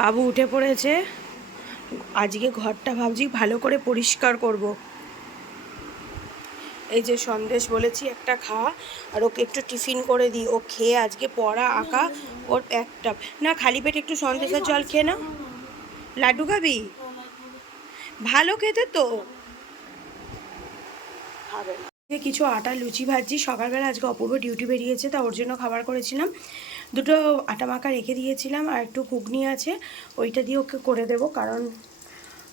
বাবু উঠে পড়েছে। আজকে ঘরটা ভাবছি ভালো করে পরিষ্কার করব। এই যে সন্দেশ বলেছি একটা খা, আর ওকে একটু টিফিন করে দিই। ও খেয়ে আজকে পড়া আঁকা ওর একটা না, খালি পেটে একটু সন্দেশের জল খেয়ে না। লাড্ডু খাবি? ভালো খেতে তো খাবে না। কিছু আটা লুচি ভাজছি, সকালবেলা আজকে অপূর্ব ডিউটি বেরিয়েছে, তা ওর জন্য খাবার করেছিলাম। দুটো আটা মাখা রেখে দিয়েছিলাম, আর একটু ঘুগনি আছে, ওইটা দিয়ে ওকে করে দেবো। কারণ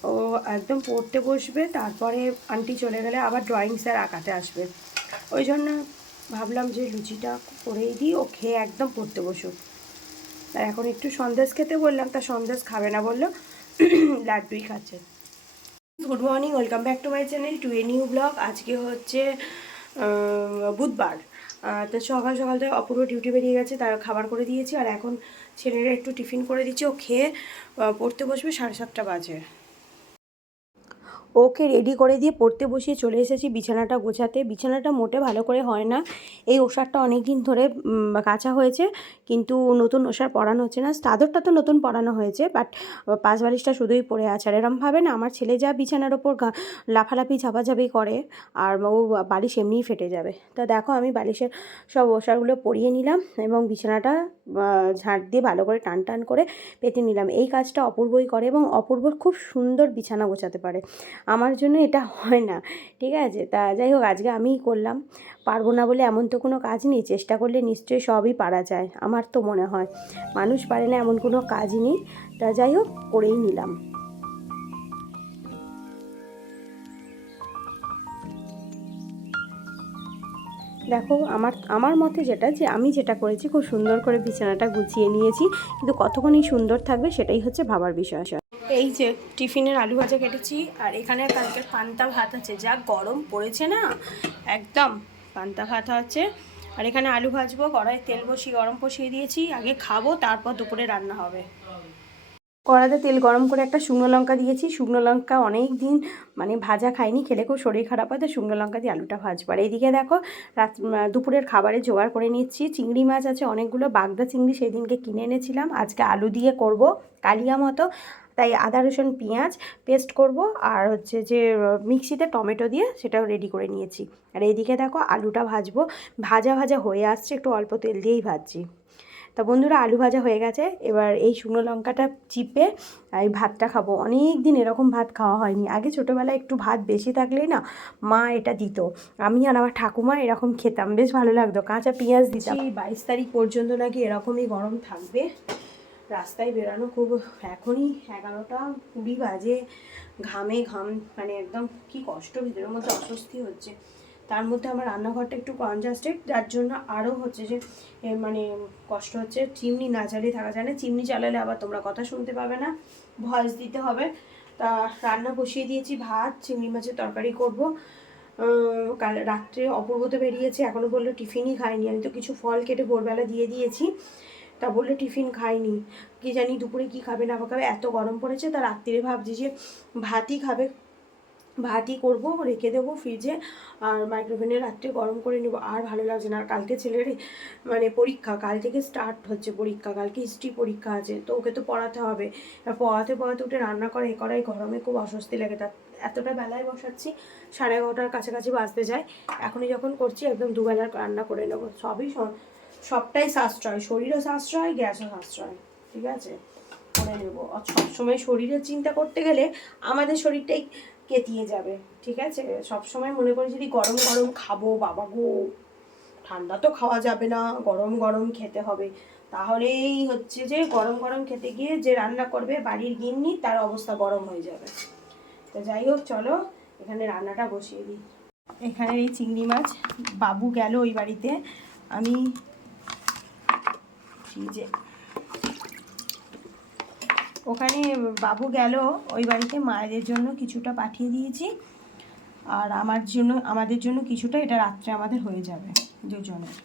ও একদম পড়তে বসবে, তারপরে আন্টি চলে গেলে আবার ড্রয়িং স্যার আঁকাতে আসবে। ওই জন্য ভাবলাম যে লুচিটা করেই দিই, ও খেয়ে একদম পড়তে বসুক। আর এখন একটু সন্দেশ খেতে বললাম, তা সন্দেশ খাবে না, বললো লাড্ডুই খাচ্ছে। Good morning, welcome back to my channel to a new blog. আজকে হচ্ছে বুধবার। তো সকাল সকাল থেকে অপূর্ব ডিউটি বেরিয়ে গেছে, তার খাবার করে দিয়েছি। আর এখন ছেলেরা একটু টিফিন করে দিচ্ছি, ও খেয়ে পড়তে বসবে। 7:30 বাজে। ওকে রেডি করে দিয়ে পড়তে বসিয়ে চলে এসেছি বিছানাটা গোছাতে। বিছানাটা মোটে ভালো করে হয় না। এই ওষারটা অনেক দিন ধরে কাচা হয়েছে, কিন্তু নতুন ওষার পরানো হচ্ছে না। চাদরটা তো নতুন পরানো হয়েছে, বাট পাশ বালিশটা শুধুই পড়ে আছে। আর এরমভাবে না, আমার ছেলে যা বিছানার ওপর লাফালাফি ঝাপাঝাপি করে, আর ও বালিশ এমনিই ফেটে যাবে। তা দেখো, আমি বালিশের সব ওষারগুলো পরিয়ে নিলাম এবং বিছানাটা ঝাঁট দিয়ে ভালো করে টান টান করে পেতে নিলাম। এই কাজটা অপূর্বই করে এবং অপূর্বর খুব সুন্দর বিছানা গোছাতে পারে। আমার জন্য এটা হয় না, ঠিক আছে। তা যাই হোক, আজকে আমিই করলাম। পারবো না বলে এমন তো কোনো কাজ নেই, চেষ্টা করলে নিশ্চয়ই সবই পারা যায়, আমার তো মনে হয়। মানুষ পারে না এমন কোনো কাজ নেই। তা যাই হোক, করেই নিলাম। দেখো, আমার মতে যেটা, যে আমি যেটা করেছি, খুব সুন্দর করে বিছানাটা গুছিয়ে নিয়েছি, কিন্তু কতক্ষণই সুন্দর থাকবে সেটাই হচ্ছে ভাবার বিষয়। এই যে টিফিনের আলু ভাজা কেটেছি, আর এখানে কালকের পান্তা ভাত আছে। যা গরম পড়েছে না, একদম পান্তা ভাত আছে। আর এখানে আলু ভাজবো, কড়াই তেল গরম বসিয়ে দিয়েছি। আগে খাবো, তারপর দুপুরে রান্না হবে। কড়াতে তেল গরম করে একটা শুকনো লঙ্কা দিয়েছি। শুকনো লঙ্কা অনেক দিন মানে ভাজা খাইনি, খেলে খুব শরীর খারাপ হয়, তো শুকনো লঙ্কা দিয়ে আলুটা ভাজবো। আর এইদিকে দেখো, দুপুরের খাবারে জোগাড় করে নিচ্ছি। চিংড়ি মাছ আছে অনেকগুলো, বাগদা চিংড়ি সেই দিনকে কিনে এনেছিলাম, আজকে আলু দিয়ে করব কালিয়া মতো। তাই আদা রসুন পেঁয়াজ পেস্ট করব, আর হচ্ছে যে মিক্সিতে টমেটো দিয়ে সেটাও রেডি করে নিয়েছি। আর এইদিকে দেখো, আলুটা ভাজবো। ভাজা ভাজা হয়ে আসছে, একটু অল্প তেল দিয়েই ভাজছি। তা বন্ধুরা, আলু ভাজা হয়ে গেছে। এবার এই শুকনো লঙ্কাটা চিপে এই ভাতটা খাবো। অনেক দিন এরকম ভাত খাওয়া হয়নি। আগে ছোটোবেলায় একটু ভাত বেশি থাকলেই না, মা এটা দিত, আমি আর আমার ঠাকুমা এরকম খেতাম, বেশ ভালো লাগতো। কাঁচা পেঁয়াজ দিতাম। 22 তারিখ পর্যন্ত নাকি এরকমই গরম থাকবে। রাস্তায় বেরানো খুব, এখনই 11টা 20 বাজে, ঘামে ঘাম, মানে একদম কি কষ্ট, ভিতরের মধ্যে অস্বস্তি হচ্ছে। তার মধ্যে আমার রান্নাঘরটা একটু কনজাস্টেড, যার জন্য আরও হচ্ছে যে মানে কষ্ট হচ্ছে। চিমনি না চালিয়ে থাকা যায় না, চিমনি চালালে আবার তোমরা কথা শুনতে পাবে না, ভয়েস দিতে হবে। তা রান্না বসিয়ে দিয়েছি, ভাত চিংড়ি মাছের তরকারি করব। কাল রাত্রে অপূর্বতে বেরিয়েছে, এখনও বললো টিফিনই খাইনি। আমি তো কিছু ফল কেটে ভোরবেলা দিয়ে দিয়েছি, তা বললো টিফিন খাইনি। কি জানি দুপুরে কি খাবে না খাবে, এত গরম পড়েছে। তা রাত্রিরে ভাবছি যে ভাতই খাবে, ভাতই করবো, রেখে দেবো ফ্রিজে, আর মাইক্রোওভেনে রাত্রে গরম করে নেবো। আর ভালো লাগছে না। আর কালকে ছেলের মানে পরীক্ষা, কাল থেকে স্টার্ট হচ্ছে পরীক্ষা, কালকে হিস্ট্রি পরীক্ষা আছে, তো ওকে তো পড়াতে হবে। আর পড়াতে পড়াতে উঠে রান্না করে এ করাই গরমে খুব অস্বস্তি লাগে। তা এতটা বেলায় বসাচ্ছি, 11:30টার কাছাকাছি বাজতে যায়। এখনই যখন করছি, একদম দুবেলার রান্না করে নেবো। সবটাই সাশ্রয়, শরীরও সাশ্রয়, গ্যাসও সাশ্রয়, ঠিক আছে, করে নেবো। সবসময় শরীরের চিন্তা করতে গেলে আমাদের শরীরটাই কেতিয়ে যাবে, ঠিক আছে। সবসময় মনে করি যদি গরম গরম খাবো, বাবা গো, ঠান্ডা তো খাওয়া যাবে না, গরম গরম খেতে হবে। তাহলেই হচ্ছে যে গরম গরম খেতে গিয়ে যে রান্না করবে বাড়ির গিন্নি, তার অবস্থা গরম হয়ে যাবে। তো যাই হোক, চলো এখানে রান্নাটা বসিয়ে দিই। এখানে এই চিংড়ি মাছ, বাবু গেল ওই বাড়িতে, আমি ফ্রিজে, ওখানে বাবু গেল ওই বাড়িতে, মায়েদের জন্য কিছুটা পাঠিয়ে দিয়েছি, আর আমাদের জন্য কিছুটা, এটা রাত্রে আমাদের হয়ে যাবে দুজনের।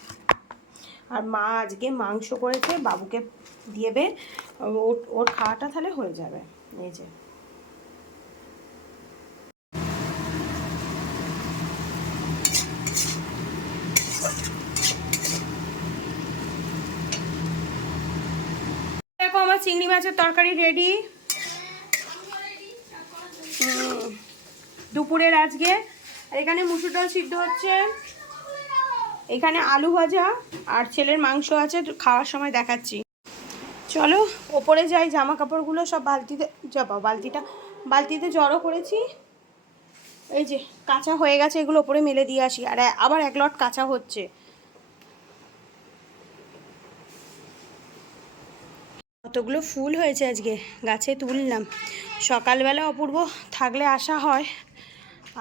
আর মা আজকে মাংস করেছে, বাবুকে দিয়েবে, ওর খাওয়াটা তাহলে হয়ে যাবে। এই যে দেখো, আমার চিংড়ি মাছের তরকারি রেডি দুপুরের আজকে। আর এখানে মুসুর ডাল সিদ্ধ হচ্ছে, এখানে আলু ভাজা আর ছেলের মাংস আছে, খাওয়ার সময় দেখাচ্ছি। চলো ওপরে যাই, জামা কাপড়গুলো সব বালতিতে যাবো, বালতিতে জড়ো করেছি, এই যে কাঁচা হয়ে গেছে, এগুলো ওপরে মেলে দিয়ে আসি। আর আবার এক লট কাঁচা হচ্ছে। কতগুলো ফুল হয়েছে আজকে, গাছে তুললাম। সকালবেলা অপূর্ব থাকলে আসা হয়,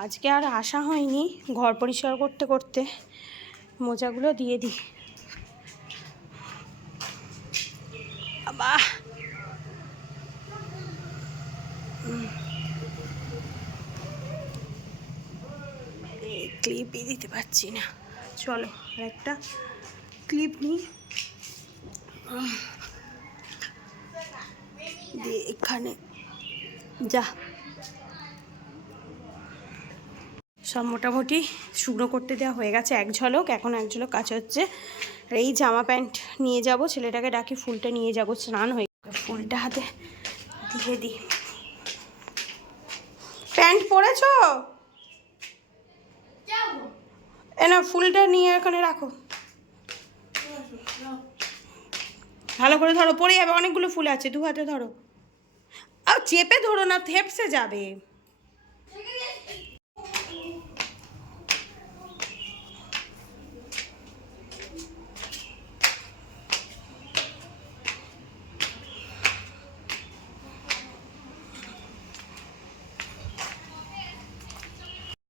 আজকে আর আসা হয়নি। ঘর পরিষ্কার করতে করতে মোজাগুলো দিয়ে দিই। বাহ, ক্লিপই দিতে পারছি না। চলো আর একটা ক্লিপ নিই, দিয়ে এখানে যা সব মোটামুটি শুকনো করতে দেওয়া হয়ে গেছে এক ঝলক। এখন এক ঝলক কাজ হচ্ছে। আর এই জামা প্যান্ট নিয়ে যাব, ছেলেটাকে ডাকি ফুলটা নিয়ে যাব, স্নান হয়ে ফুলটা হাতে দিয়ে দিই। প্যান্ট পরেছ? না, ফুলটা নিয়ে এখানে রাখো, ভালো করে ধরো, পড়ে যাবে। অনেকগুলো ফুল আছে, দু হাতে ধরো। আর চেপে ধরো না, থেপসে যাবে।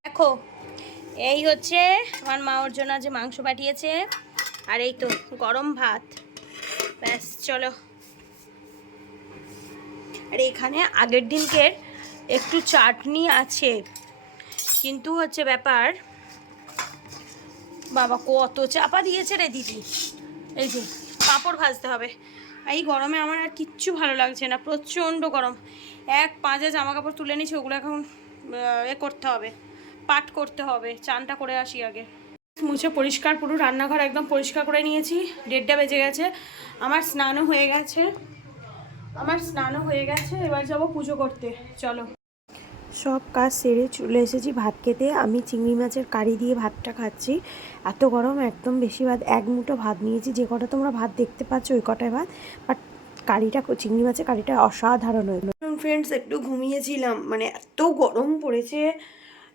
দেখো, এই হচ্ছে আমার মা ওর জন্য যে মাংস পাঠিয়েছে, আর এই তো গরম ভাত। ব্যাস চলো। আর এখানে আগের দিনকের একটু চাটনি আছে, কিন্তু হচ্ছে ব্যাপার, বাবা কত চাপা দিয়েছে রে দিদি। এই যে পাঁপড় ভাজতে হবে। এই গরমে আমার আর কিচ্ছু ভালো লাগছে না, প্রচণ্ড গরম। এক পাঁজা জামা কাপড় তুলে নিয়েছি, ওগুলো এখন করতে হবে, পাট করতে হবে। চানটা করে আসি আগে। মুছে পরিষ্কার, পুরো রান্নাঘর একদম পরিষ্কার করে নিয়েছি। 1:30 বেজে গেছে। আমার স্নানও হয়ে গেছে, এবার যাব পুজো করতে। চলো, সব কাজ সেরে চলে এসেছি ভাত খেতে। আমি চিংড়ি মাছের কারি দিয়ে ভাতটা খাচ্ছি। এত গরম, একদম বেশি ভাত, এক মুঠো ভাত নিয়েছি। যে কটা তোমরা ভাত দেখতে পাচ্ছ ওই কটায় ভাত, বাট কারিটা, চিংড়ি মাছের কারিটা অসাধারণ হলো। ফ্রেন্ডস, একটু ঘুমিয়েছিলাম, মানে এত গরম পড়েছে,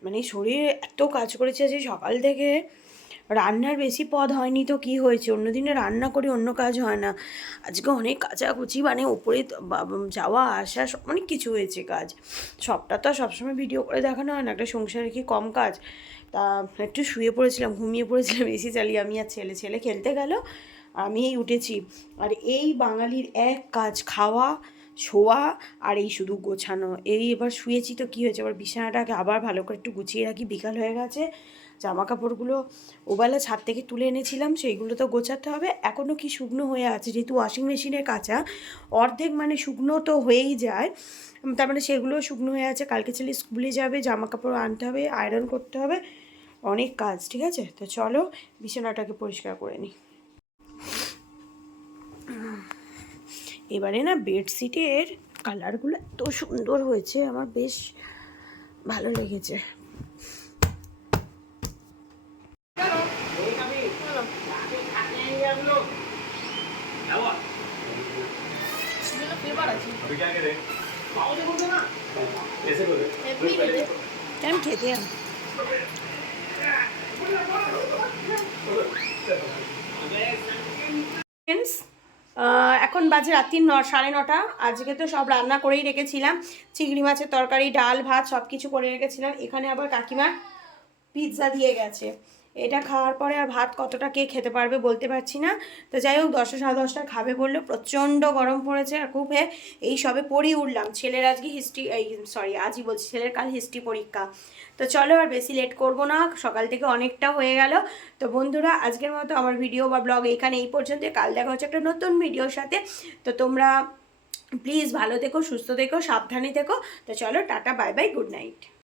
মানে শরীরে এত কাজ করেছে যে সকাল থেকে। রান্নার বেশি পদ হয়নি তো কি হয়েছে, অন্য দিনে রান্না করি, অন্য কাজ হয় না। আজকে অনেক কাচাকুচি, মানে ওপরে যাওয়া আসা অনেক কিছু হয়েছে কাজ। সবটা তো সবসময় ভিডিও করে দেখানো হয় না, একটা সংসারে কি কম কাজ। তা একটু শুয়ে পড়েছিলাম, ঘুমিয়ে পড়েছিলাম এসি চালিয়ে। আমি আর ছেলে খেলতে গেল, আমি এই উঠেছি। আর এই বাঙালির এক কাজ, খাওয়া, শোয়া, আর এই শুধু গোছানো। এই এবার শুয়েছি তো কী হয়েছে, এবার বিছানাটাকে আবার ভালো করে একটু গুছিয়ে রাখি। বিকাল হয়ে গেছে, জামা কাপড়গুলো ওবেলা ছাদ থেকে তুলে এনেছিলাম, সেইগুলো তো গোছাতে হবে। এখনও কি শুকনো হয়ে আছে, যেহেতু ওয়াশিং মেশিনে কাচা, অর্ধেক মানে শুকনো তো হয়েই যায়, তার মানে সেগুলো শুকনো হয়ে আছে। কালকে ছেলে স্কুলে যাবে, জামা কাপড় আনতে হবে, আয়রন করতে হবে, অনেক কাজ। ঠিক আছে, তো চলো বিছানাটাকে পরিষ্কার করে নিই। এবারে না বেডশিটের কালারগুলো এত সুন্দর হয়েছে, আমার বেশ ভালো লেগেছে। কেন খেতে এখন বাজে রাত্রি 9:30। আজকে তো সব রান্না করেই রেখেছিলাম, চিংড়ি মাছের তরকারি, ডাল, ভাত সব কিছু করে রেখেছিলাম। এখানে আবার কাকিমা পিৎজা দিয়ে গেছে। এটা খাওয়ার পরে আর ভাত কতটা কে খেতে পারবে বলতে পারছি না। তো যাই হোক, 10টা সাড়ে 10টা খাবে বললো। প্রচণ্ড গরম পড়েছে, আর খুব এই সবে পড়িয়ে উঠলাম। ছেলের আজকে আজই বলছি, ছেলের কাল হিস্ট্রি পরীক্ষা। তো চলো আর বেশি লেট করব না, সকাল থেকে অনেকটা হয়ে গেল। তো বন্ধুরা, আজকের মতো আমার ভিডিও বা ব্লগ এখানে এই পর্যন্ত। কাল দেখা হচ্ছে একটা নতুন ভিডিওর সাথে। তো তোমরা প্লিজ ভালো থেকো, সুস্থ থেকো, সাবধানে থেকো। তো চলো, tata, bye bye, good night.